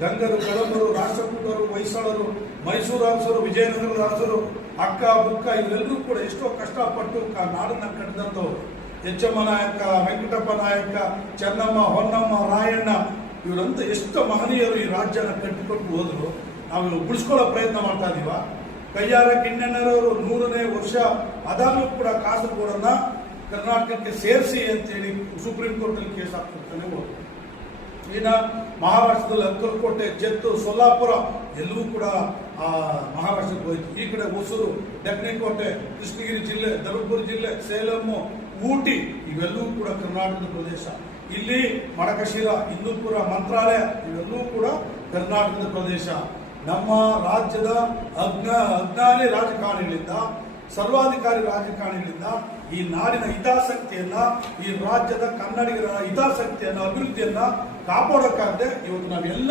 ಗಂಗರು, ಕಳಂಬರು, ರಾಷ್ಟ್ರಕೂಟರು, ಹೊಯ್ಸಳರು, ಮೈಸೂರು ಅರಸರು, ವಿಜಯನಗರದ ಅರಸರು, ಅಕ್ಕ ಬುಕ್ಕ ಇವರೆಲ್ಲರೂ ಕೂಡ ಎಷ್ಟೋ ಕಷ್ಟಪಟ್ಟು ನಾಡನ್ನ ಕಟ್ಟಿದಂಥವ್ರು. ಎಚ್ಚಮ್ಮ ನಾಯಕ, ವೆಂಕಟಪ್ಪ ನಾಯಕ, ಚೆನ್ನಮ್ಮ, ಹೊನ್ನಮ್ಮ, ರಾಯಣ್ಣ ಇವರಂತ ಎಷ್ಟು ಮಹನೀಯರು ಈ ರಾಜ್ಯನ ಕಟ್ಟಿಕೊಟ್ಟು ಹೋದ್ರು. ನಾವು ಉಳಿಸ್ಕೊಳ್ಳೋ ಪ್ರಯತ್ನ ಮಾಡ್ತಾ ಇದೀವ. ಕಯ್ಯಾರ ಕಿಣ್ಣಣ್ಣರವರು 100ನೇ ವರ್ಷ ಆದಾಗ್ಲೂ ಕೂಡ ಕಾಸರಗೋಡನ್ನ ಕರ್ನಾಟಕಕ್ಕೆ ಸೇರಿಸಿ ಅಂತೇಳಿ ಸುಪ್ರೀಂ ಕೋರ್ಟಲ್ಲಿ ಕೇಸ್ ಹಾಕ್ತಿರ್ತಾನೆ ಹೋದ್ರು. ಇನ್ನ ಮಹಾರಾಷ್ಟ್ರದಲ್ಲಿ ಅಕ್ಕಲಕೋಟೆ, ಜತ್ತು, ಸೊಲ್ಲಾಪುರ ಎಲ್ಲವೂ ಕೂಡ ಮಹಾರಾಷ್ಟ್ರಕ್ಕೆ ಹೋಯ್ತು. ಈ ಕಡೆ ಹೊಸೂರು, ದಕ್ಷಿಣಕೋಟೆ, ಕೃಷ್ಣಗಿರಿ ಜಿಲ್ಲೆ, ಧರ್ಮಪುರ ಜಿಲ್ಲೆ, ಸೇಲಮ್ಮು, ಊಟಿ ಇವೆಲ್ಲವೂ ಕೂಡ ಕರ್ನಾಟಕದ ಪ್ರದೇಶ. ಇಲ್ಲಿ ಮಡಕಶಿರ, ಹಿಂದೂಪುರ, ಮಂತ್ರಾಲಯ ಇವೆಲ್ಲವೂ ಕೂಡ ಕರ್ನಾಟಕದ ಪ್ರದೇಶ. ನಮ್ಮ ರಾಜ್ಯದ ಅಜ್ಞಾನಿ ರಾಜಕಾರಣಿಗಳಿಂದ, ಸರ್ವಾಧಿಕಾರಿ ರಾಜಕಾರಣಿಗಳಿಂದ ಈ ನಾಡಿನ ಹಿತಾಸಕ್ತಿಯನ್ನ, ಈ ರಾಜ್ಯದ ಕನ್ನಡಿಗರ ಹಿತಾಸಕ್ತಿಯನ್ನ, ಅಭಿವೃದ್ಧಿಯನ್ನ ಕಾಪಾಡೋಕ್ಕಾಗದೆ ಇವತ್ತು ನಾವೆಲ್ಲ